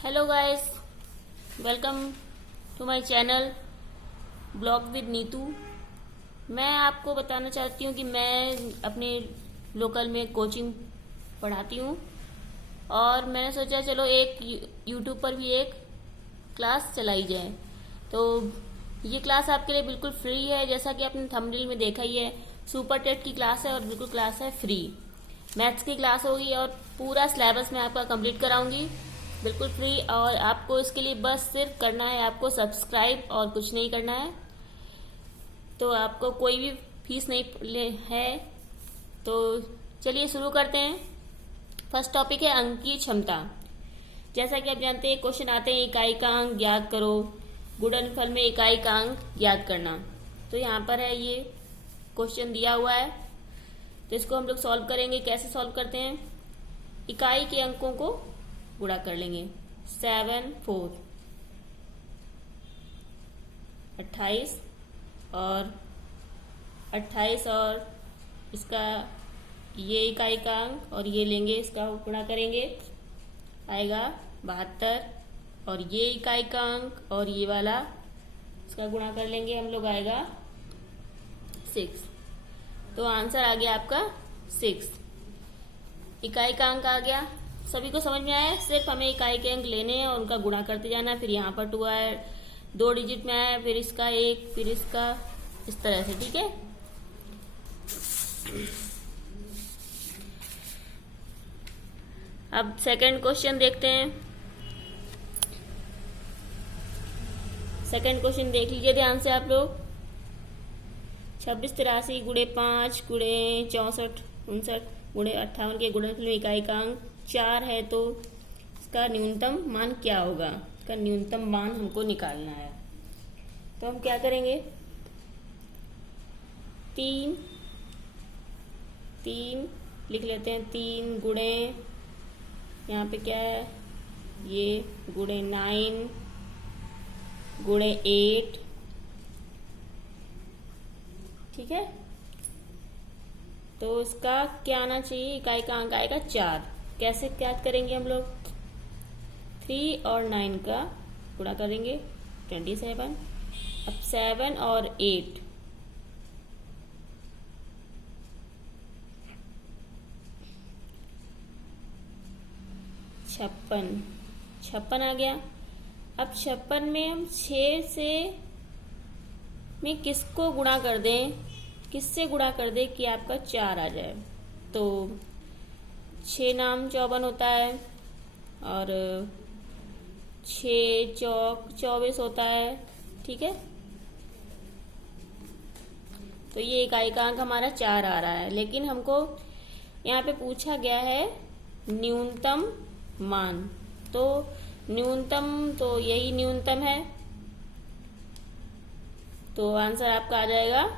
Hello guys, welcome to my channel blog with Neetu. मैं आपको बताना चाहती हूँ कि मैं अपने लोकल में कोचिंग पढ़ाती हूँ और मैंने सोचा चलो एक यूट्यूब पर भी एक क्लास चलाई जाए। तो ये क्लास आपके लिए बिल्कुल फ्री है, जैसा कि आपने थंबनेल में देखा ही है। सुपर टेट की क्लास है और बिल्कुल क्लास है फ्री। मैथ्स की क्लास होगी और पूरा सिलेबस मैं आपका कंप्लीट कराऊंगी बिल्कुल फ्री। और आपको इसके लिए बस सिर्फ करना है आपको सब्सक्राइब और कुछ नहीं करना है। तो आपको कोई भी फीस नहीं है। तो चलिए शुरू करते हैं। फर्स्ट टॉपिक है अंकीय क्षमता। जैसा कि आप जानते हैं क्वेश्चन आते हैं इकाई का अंक ज्ञात करो, गुणनफल में इकाई का अंक ज्ञात करना। तो यहाँ पर है ये क्वेश्चन दिया हुआ है, तो इसको हम लोग सॉल्व करेंगे। कैसे सॉल्व करते हैं? इकाई के अंकों को गुणा कर लेंगे। 7 4 28 और 28 और इसका ये इकाई का अंक और ये लेंगे, इसका गुणा करेंगे, आएगा 72। और ये इकाई का अंक और ये वाला इसका गुणा कर लेंगे हम लोग, आएगा 6। तो आंसर आ गया आपका 6। इकाई का अंक आ गया। सभी को समझ में आया? सिर्फ हमें इकाई के अंक लेने हैं और उनका गुणा करते जाना है। फिर यहाँ पर 2 आया, 2 डिजिट में आया, फिर इसका 1, फिर इसका, इस तरह से। ठीक है। अब सेकंड क्वेश्चन देखते हैं। सेकंड क्वेश्चन देख लीजिए ध्यान से आप लोग। 26 83 गुणे 5 गुणे 64 59 गुणे 58 के गुणनफल में इकाई का अंक 4 है, तो इसका न्यूनतम मान क्या होगा? इसका न्यूनतम मान हमको निकालना है। तो हम क्या करेंगे? 3 लिख लेते हैं। 3 गुणे, यहाँ पे क्या है, ये गुणे 9 गुणे 8। ठीक है। तो इसका क्या आना चाहिए? इकाई का अंक आएगा 4। कैसे ज्ञात करेंगे हम लोग? 3 और 9 का गुणा करेंगे, 27। अब 7 और 8, 56 आ गया। अब 56 में हम 6 से में किसको गुणा कर दें, किससे गुणा कर दें कि आपका 4 आ जाए? तो 6 नाम 54 होता है और 6 चौक 24 होता है। ठीक है। तो ये इकाई का अंक हमारा 4 आ रहा है, लेकिन हमको यहाँ पे पूछा गया है न्यूनतम मान। तो न्यूनतम, तो यही न्यूनतम है। तो आंसर आपका आ जाएगा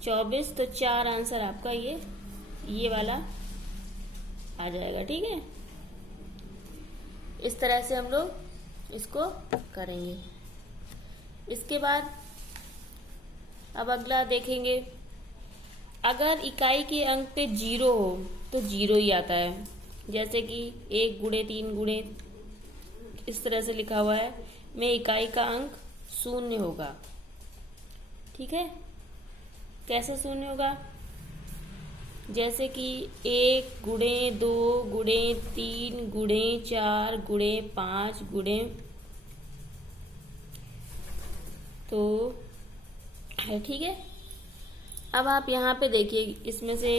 24। तो 4 आंसर आपका ये वाला आ जाएगा। ठीक है। इस तरह से हम लोग इसको करेंगे। इसके बाद अब अगला देखेंगे। अगर इकाई के अंक पे 0 हो तो 0 ही आता है। जैसे कि 1 गुणे 3 गुणे, इस तरह से लिखा हुआ है, में इकाई का अंक 0 होगा। ठीक है। कैसे 0 होगा? जैसे कि 1 गुणे 2 गुणे 3 गुणे 4 गुणे 5 गुणे, तो है। ठीक है। अब आप यहाँ पे देखिए, इसमें से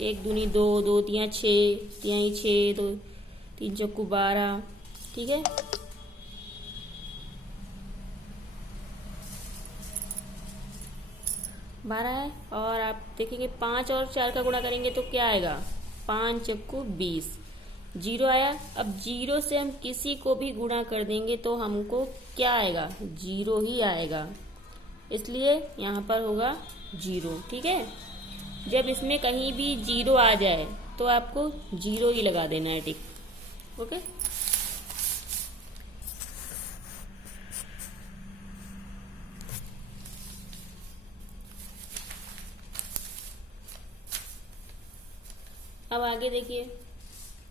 1 दूनी 2, 2 तियां 6, तिहाई 6, 2 3 चौकू 12। ठीक है। बारह है। और आप देखेंगे 5 और 4 का गुणा करेंगे तो क्या आएगा? 5 चक्कू 20। 0 आया। अब 0 से हम किसी को भी गुणा कर देंगे तो हमको क्या आएगा? 0 ही आएगा। इसलिए यहाँ पर होगा 0। ठीक है। जब इसमें कहीं भी 0 आ जाए तो आपको 0 ही लगा देना है, टिक। ओके। अब आगे देखिए,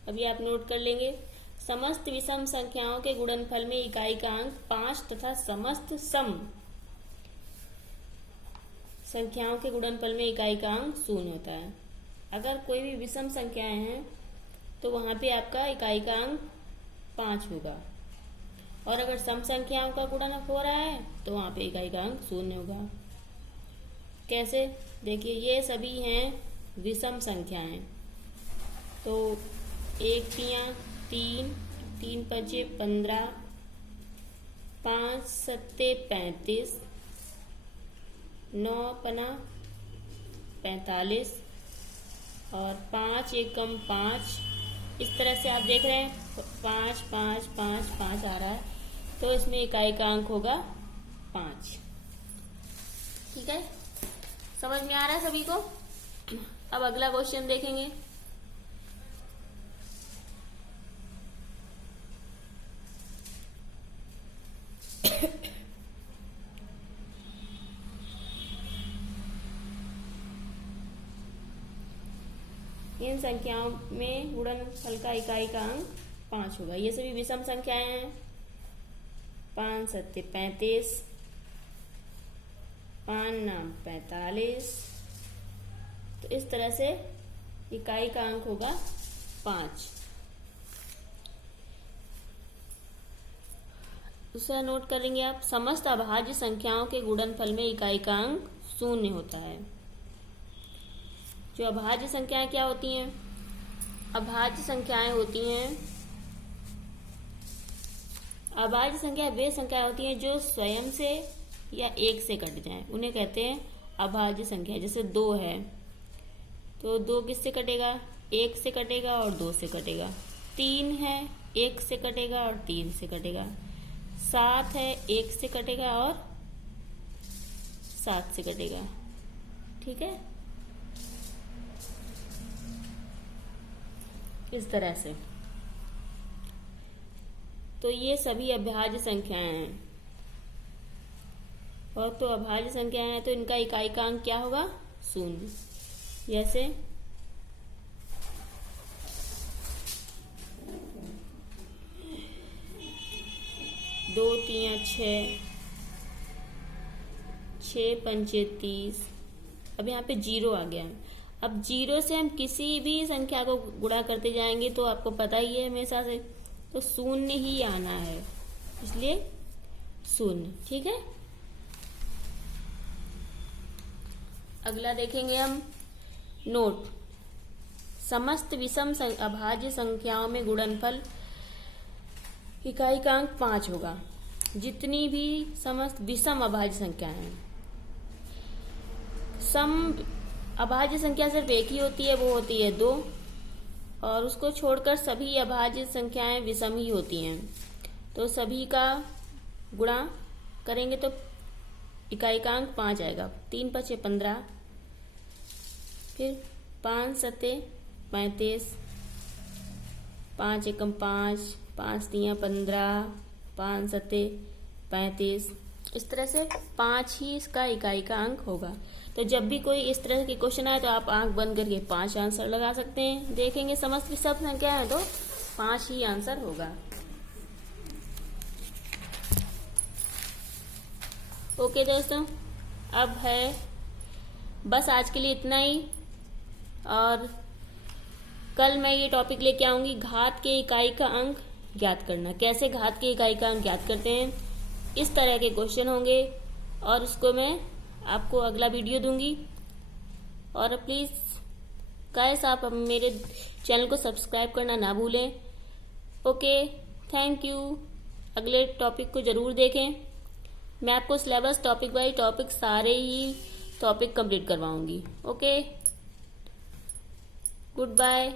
अभी आप नोट कर लेंगे। समस्त विषम संख्याओं के गुणनफल में इकाई का अंक 5 तथा समस्त सम संख्याओं के गुणनफल में इकाई का अंक 0 होता है। अगर कोई भी विषम संख्याएं हैं तो वहां पे आपका इकाई का अंक 5 होगा, और अगर सम संख्याओं का गुणन हो रहा है तो वहां पे इकाई का अंक 0 होगा। कैसे? देखिए, ये सभी हैं विषम संख्याएं। तो 1 तियां 3, 3 पंचे 15, 5 सत्ते 35, 9 पना 45 और 5 एकम 5। इस तरह से आप देख रहे हैं 5 5 5 5 आ रहा है, तो इसमें इकाई का अंक होगा 5। ठीक है, समझ में आ रहा है सभी को? अब अगला क्वेश्चन देखेंगे। इन संख्याओं में गुणनफल का इकाई का अंक 5 होगा। ये सभी विषम संख्याएं हैं। 5 सत्ते 35, 5 नाम 45। तो इस तरह से इकाई का अंक होगा 5। दूसरा नोट करेंगे आप, समस्त अभाज्य संख्याओं के गुणनफल में इकाई का अंक 0 होता है। जो अभाज्य संख्याएं क्या होती हैं? अभाज्य संख्याएं होती हैं, अभाज्य संख्या वे संख्याएं होती हैं जो स्वयं से या 1 से कट जाएं, उन्हें कहते हैं अभाज्य संख्या। जैसे 2 है तो 2 किससे कटेगा? 1 से कटेगा और 2 से कटेगा। 3 है, 1 से कटेगा और 3 से कटेगा। 7 है, 1 से कटेगा और 7 से कटेगा। ठीक है, इस तरह से। तो ये सभी अभाज्य संख्याएं हैं, और तो अभाज्य संख्याएं हैं तो इनका इकाई का अंक क्या होगा? 0। जैसे 2 तियां 6, 6 पंचे 30। अब यहाँ पे 0 आ गया। अब 0 से हम किसी भी संख्या को गुणा करते जाएंगे तो आपको पता ही है हमेशा से, तो 0 ही आना है, इसलिए 0। ठीक है, अगला देखेंगे हम। नोट, समस्त विषम अभाज्य संख्याओं में गुणनफल इकाई का अंक 5 होगा। जितनी भी समस्त विषम अभाज्य संख्याएं हैं, सम अभाज्य संख्या सिर्फ एक ही होती है, वो होती है 2, और उसको छोड़कर सभी अभाज्य संख्याएं विषम ही होती हैं। तो सभी का गुणा करेंगे तो इकाई का अंक 5 आएगा। 3 पचे 15, फिर 5 सत्ते 35, 5 एकम 5, 5 तियां 15, 5 सत्ते 35। इस तरह से 5 ही इसका इकाई का अंक होगा। तो जब भी कोई इस तरह के क्वेश्चन आए तो आप आंख बंद करके 5 आंसर लगा सकते हैं। देखेंगे समस्त विषम संख्या है तो 5 ही आंसर होगा। ओके दोस्तों, अब है बस आज के लिए इतना ही, और कल मैं ये टॉपिक लेके आऊंगी, घात के इकाई का अंक ज्ञात करना। कैसे घात के इकाई का अंक ज्ञात करते हैं, इस तरह के क्वेश्चन होंगे, और उसको मैं आपको अगला वीडियो दूंगी। और प्लीज़ गाइस, आप मेरे चैनल को सब्सक्राइब करना ना भूलें। Okay, thank you. अगले टॉपिक को ज़रूर देखें। मैं आपको सिलेबस टॉपिक बाय टॉपिक सारे ही टॉपिक कंप्लीट करवाऊंगी। Okay, good bye.